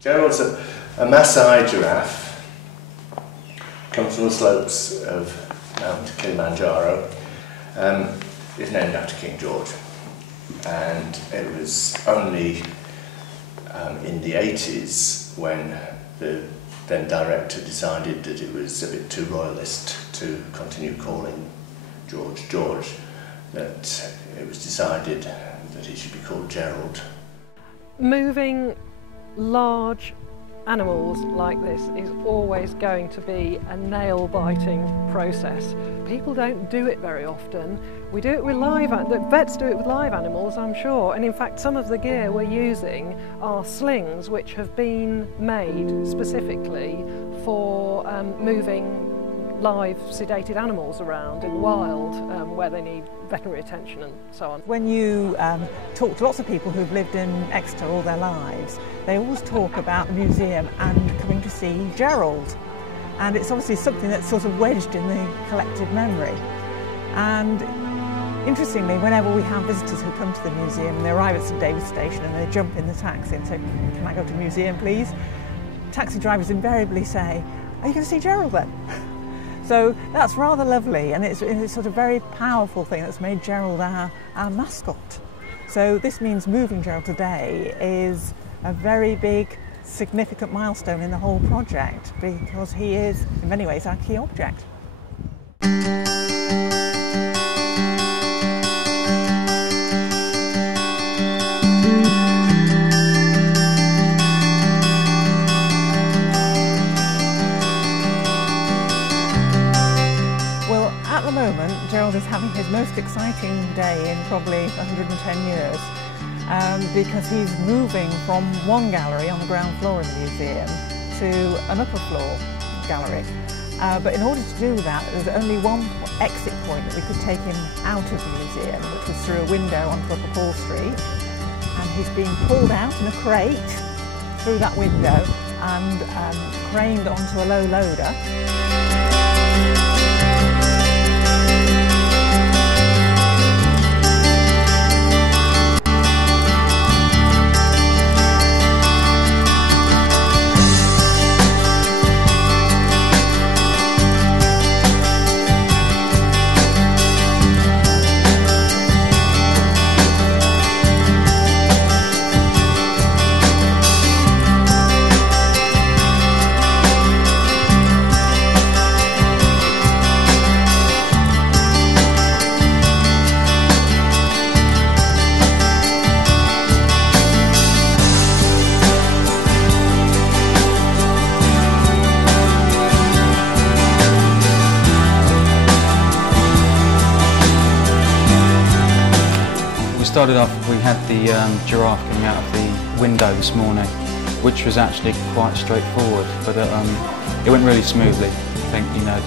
Gerald's a Maasai giraffe, comes from the slopes of Mount Kilimanjaro. Is named after King George, and it was only in the 80s when the then director decided that it was a bit too royalist to continue calling George George, that it was decided that he should be called Gerald. Moving large animals like this is always going to be a nail-biting process. People don't do it very often. We do it with the vets do it with live animals, I'm sure, and in fact some of the gear we're using are slings which have been made specifically for moving live sedated animals around in the wild where they need veterinary attention and so on. When you talk to lots of people who've lived in Exeter all their lives, they always talk about the museum and coming to see Gerald. And it's obviously something that's sort of wedged in the collective memory. And interestingly, whenever we have visitors who come to the museum and they arrive at St David's Station and they jump in the taxi and say, "Can I go to the museum, please?" Taxi drivers invariably say, "Are you going to see Gerald then?" So that's rather lovely, and it's sort of very powerful thing that's made Gerald our mascot. So this means moving Gerald today is a very big, significant milestone in the whole project, because he is, in many ways, our key object. At the moment, Gerald is having his most exciting day in probably 110 years because he's moving from one gallery on the ground floor of the museum to an upper floor gallery. But in order to do that, there's only one exit point that we could take him out of the museum, which was through a window onto Upper Paul Street. And he's being pulled out in a crate through that window and craned onto a low loader. Started off, we had the giraffe coming out of the window this morning, which was actually quite straightforward, but it went really smoothly. I think, you know,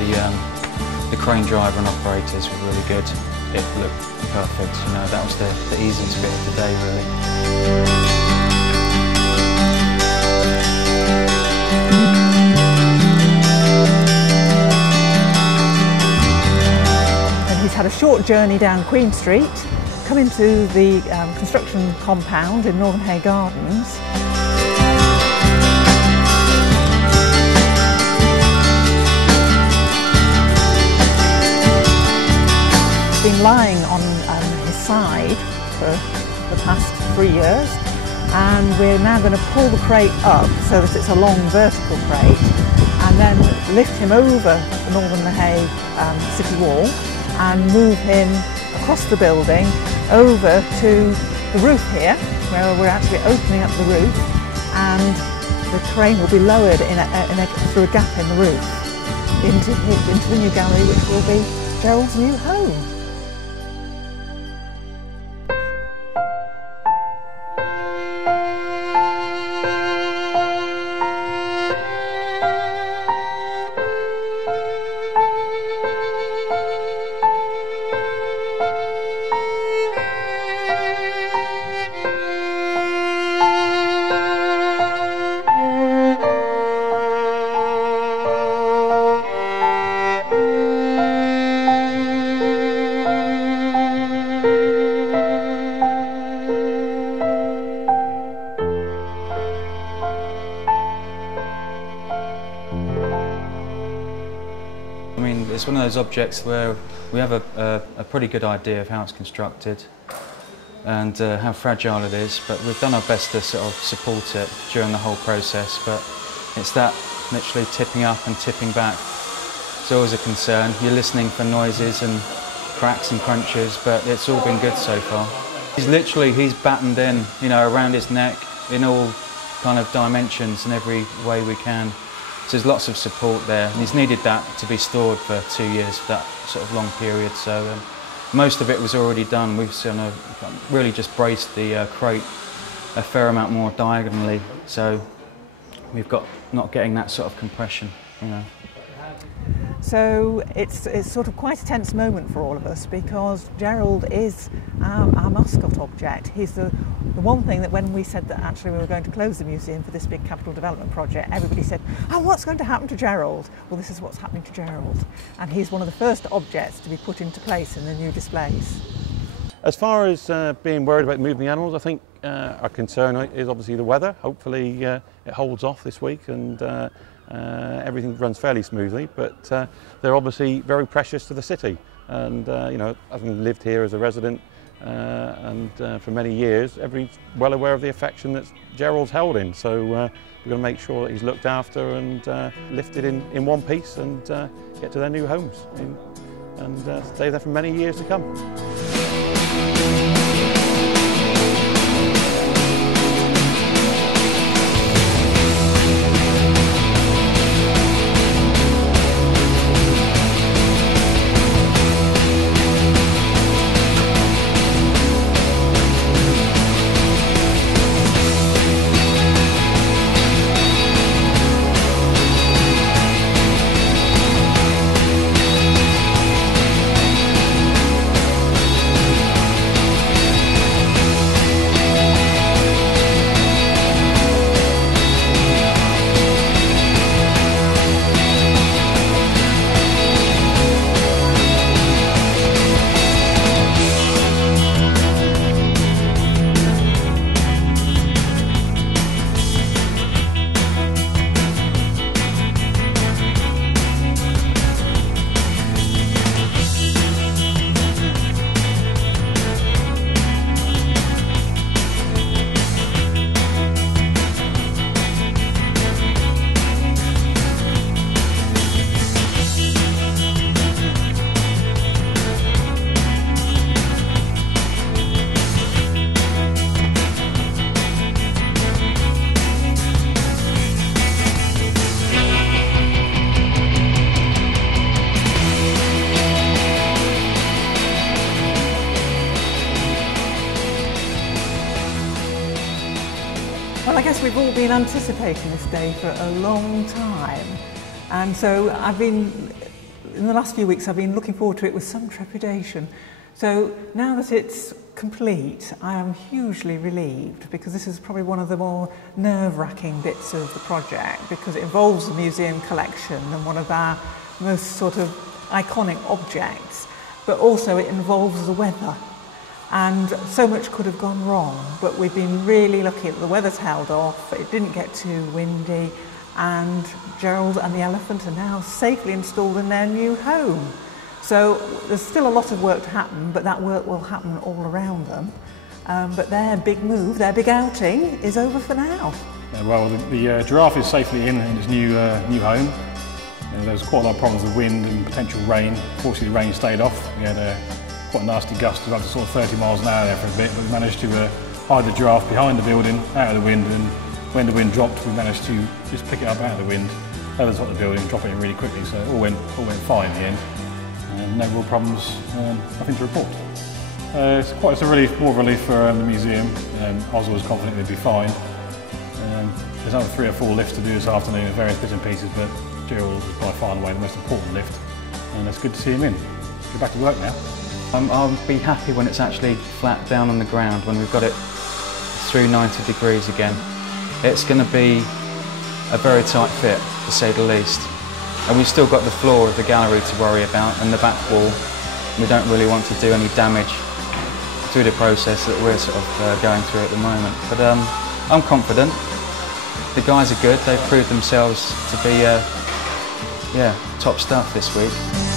the crane driver and operators were really good. It looked perfect, you know, that was the easiest bit of the day really. And he's had a short journey down Queen Street, come into the construction compound in Northern Hay Gardens. He's been lying on his side for the past 3 years, and we're now going to pull the crate up so that it's a long vertical crate, and then lift him over the Northern Hay city wall and move him across the building over to the roof here, where we're actually opening up the roof, and the crane will be lowered through a gap in the roof into the new gallery, which will be Gerald's new home. I mean, it's one of those objects where we have a pretty good idea of how it's constructed and how fragile it is, but we've done our best to sort of support it during the whole process. But it's that literally tipping up and tipping back. It's always a concern. You're listening for noises and cracks and crunches, but it's all been good so far. He's battened in, you know, around his neck in all kind of dimensions in every way we can. So there's lots of support there, and he's needed that to be stored for 2 years, for that sort of long period. So most of it was already done. We've really just braced the crate a fair amount more diagonally, so we've got not getting that sort of compression, you know. So it's sort of quite a tense moment for all of us, because Gerald is our mascot object. He's the one thing that when we said that actually we were going to close the museum for this big capital development project, everybody said, oh, what's going to happen to Gerald? Well, this is what's happening to Gerald. And he's one of the first objects to be put into place in the new displays. As far as being worried about moving the animals, I think our concern is obviously the weather. Hopefully it holds off this week and everything runs fairly smoothly, but they're obviously very precious to the city. And you know, having lived here as a resident for many years, everybody's well aware of the affection that Gerald's held in. So we're going to make sure that he's looked after and lifted in one piece and get to their new homes and stay there for many years to come. Well, I guess we've all been anticipating this day for a long time, and so in the last few weeks I've been looking forward to it with some trepidation. So now that it's complete, I am hugely relieved, because this is probably one of the more nerve-wracking bits of the project, because it involves the museum collection and one of our most sort of iconic objects, but also it involves the weather. And so much could have gone wrong, but we've been really lucky that the weather's held off, it didn't get too windy, and Gerald and the elephant are now safely installed in their new home. So there's still a lot of work to happen, but that work will happen all around them. But their big move, their big outing, is over for now. Well, the giraffe is safely in his new home. There was quite a lot of problems with wind and potential rain. Fortunately, the rain stayed off. We had quite a nasty gust of up to sort of 30 miles an hour there for a bit, but we managed to hide the giraffe behind the building, out of the wind, and when the wind dropped, we managed to just pick it up out of the wind, over the top of the building, drop it in really quickly, so it all went fine in the end. No real problems, nothing to report. It's a relief, more relief for the museum. Oz was confident it'd be fine. There's another 3 or 4 lifts to do this afternoon with various bits and pieces, but Gerald was by far and away the most important lift, and it's good to see him in. Get back to work now. I'll be happy when it's actually flat down on the ground, when we've got it through 90 degrees again. It's going to be a very tight fit, to say the least. And we've still got the floor of the gallery to worry about, and the back wall. We don't really want to do any damage through the process that we're sort of going through at the moment. But I'm confident. The guys are good. They've proved themselves to be yeah, top stuff this week.